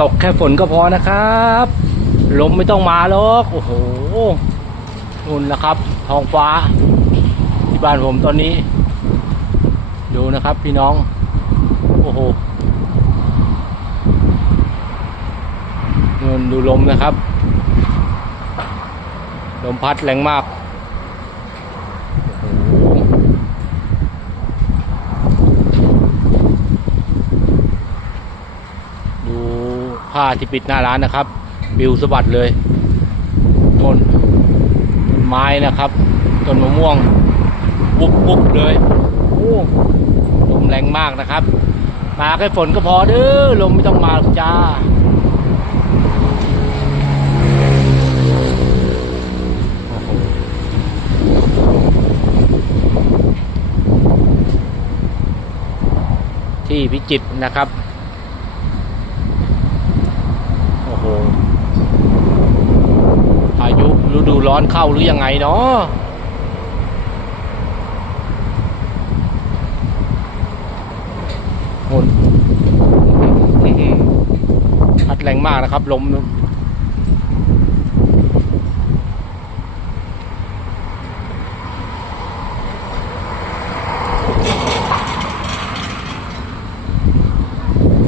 ตกแค่ฝนก็พอนะครับลมไม่ต้องมาหรอกโอ้โหนู่นนะครับ ท้องฟ้า ที่บ้านผมตอนนี้ ดูนะครับพี่น้อง โอ้โหนู่นดูลมนะครับ ลมพัดแรงมาก โอ้โห ดู ผ้าที่ปิดหน้าร้านนะครับปิวสะบัดเลยต้นต้นไม้นะครับต้นมะม่วงบุบบุบเลยโอ้ลมแรงมากนะครับ มาแค่ฝนก็พอเด้อลมไม่ต้องมาหรอกจ้าที่พิจิตรนะครับ โอ้โหพายุ ฤดูร้อนเข้าหรือยังไงเนาะหนพัดแรงมากนะครับ ลม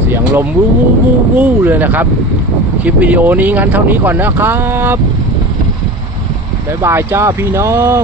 เสียงลมวู้วู้วู้วู้เลยนะครับ คลิปวิดีโอนี้งั้นเท่านี้ก่อนนะครับ บ๊ายบายจ้าพี่น้อง